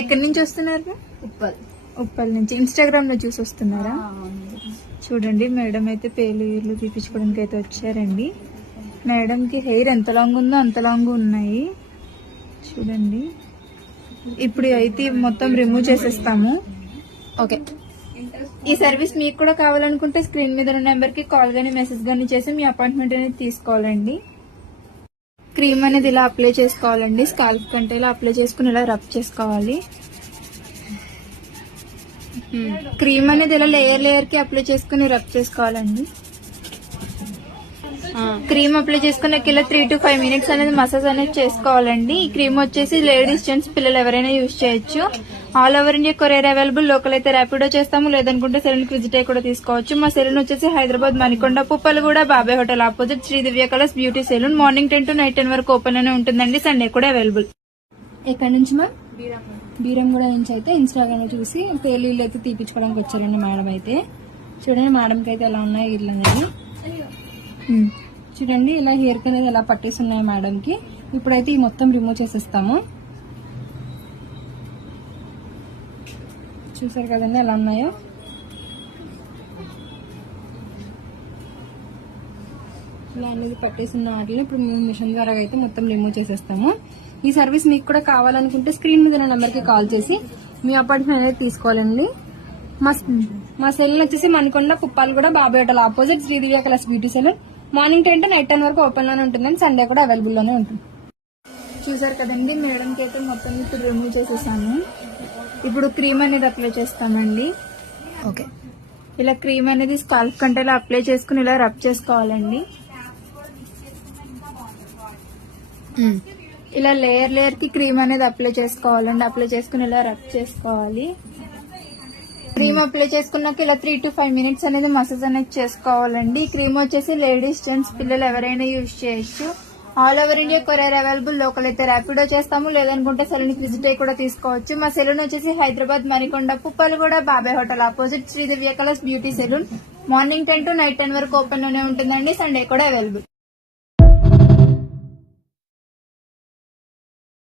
ఎక్కడి నుంచి వస్తున్నారు? ఉప్పల్ నుంచి. ఇన్స్టాగ్రామ్ లో చూసి వస్తున్నారా? చూడండి మేడం అయితే పేర్లు వీర్లు తీపించుకోవడానికి అయితే వచ్చారండి. మేడం కి హెయిర్ ఎంత లాంగ్ ఉందో అంత లాంగ్ ఉన్నాయి చూడండి. ఇప్పుడు అయితే మొత్తం రిమూవ్ చేసేస్తాము. ఓకే, ఈ సర్వీస్ మీకు కూడా కావాలనుకుంటే స్క్రీన్ మీద ఉన్న నెంబర్ కి కాల్ గానీ మెసేజ్ గానీ చేసి మీ అపాయింట్మెంట్ అనేది తీసుకోవాలండి. క్రీమ్ అనేది ఇలా అప్లై చేసుకోవాలండి. స్కాల్ప్ కంటే ఇలా అప్లై చేసుకుని ఇలా రబ్ చేసుకోవాలి. క్రీమ్ అనేది ఇలా లేయర్ కి అప్లై చేసుకుని రబ్ చేసుకోవాలండి. క్రీమ్ అప్లై చేసుకున్నాక ఇలా 3 to 5 minutes అనేది మసాజ్ అనేది చేసుకోవాలండి. ఈ క్రీమ్ వచ్చేసి లేడీస్, జెంట్స్, పిల్లలు ఎవరైనా యూజ్ చేయొచ్చు. All over India courier available. Local అయితే ర్యాపిడో చేస్తాము, లేదనుకుంటే సెలూన్ కి విజిట్ అయ్యి కూడా తీసుకోవచ్చు. మా సెలూన్ వచ్చేసి Hyderabad Manikonda, Puppalaguda, Babai hotel opposite Sri Divya colours beauty salon. Morning 10 to night 10 వరకు ఓపెన్ అనే ఉంటుందండి. సండే కూడా అవైలబుల్. ఎక్కడి నుంచి మ్యామ్? బీరంగూడ నుంచి అయితే ఇన్స్టాగ్రామ్ చూసి పేర్లు అయితే తీపించుకోవడానికి వచ్చారండి మేడం అయితే. చూడండి మేడంకి అయితే ఎలా ఉన్నాయి ఇల్లు అనేది. చూడండి ఇలా హెయిర్ కి అనేది ఎలా పట్టేసి ఉన్నాయి మేడం కి. ఇప్పుడైతే ఈ మొత్తం రిమూవ్ చేసేస్తాము. చూసారు కదండి ఎలా ఉన్నాయో. ఇలా అనేది పట్టేసిన వాటిని ఇప్పుడు మిషన్ ద్వారా అయితే మొత్తం రిమూవ్ చేసేస్తాము. ఈ సర్వీస్ మీకు కూడా కావాలనుకుంటే స్క్రీన్ మీద ఉన్న నెంబర్ కి కాల్ చేసి మీ అపాయింట్మెంట్ అనేది తీసుకోవాలండి. మా సెలూన్ వచ్చేసి Manikonda, Puppalaguda, Babai hotel opposite Sri Divya colours beauty salon. Morning 10 to night 10 వరకు ఓపెన్ లోనే ఉంటుందండి. సండే కూడా అవైలబుల్ లోనే ఉంటుంది. చూసారు కదండి, మేడం కి అయితే మొత్తం ఇప్పుడు రిమూవ్ చేసేసాము. ఇప్పుడు క్రీమ్ అనేది అప్లై చేస్తామండి. ఓకే, ఇలా క్రీమ్ అనేది స్కాల్ప్ కంటే ఇలా అప్లై చేసుకుని ఇలా రబ్ చేసుకోవాలండి. ఇలా లేయర్ కి క్రీమ్ అనేది అప్లై చేసుకోవాలండి. అప్లై చేసుకుని ఇలా రబ్ చేసుకోవాలి. క్రీమ్ అప్లై చేసుకున్నాక ఇలా 3 to 5 minutes అనేది మసాజ్ అనేది చేసుకోవాలండి. ఈ క్రీమ్ వచ్చేసి లేడీస్, జెంట్స్, పిల్లలు ఎవరైనా యూజ్ చేయొచ్చు. All over India courier available. Local అయితే ర్యాపిడో చేస్తాము, లేదనుకుంటే సెలూన్ కి విజిట్ అయ్యి కూడా తీసుకోవచ్చు. మా సెలూన్ వచ్చేసి Hyderabad Manikonda, Puppalaguda, Babai hotel opposite Sri Divya colours beauty salon. Morning 10 to night 10 వరకు ఓపెన్ లోనే ఉంటుందండి. సండే కూడా అవైలబుల్.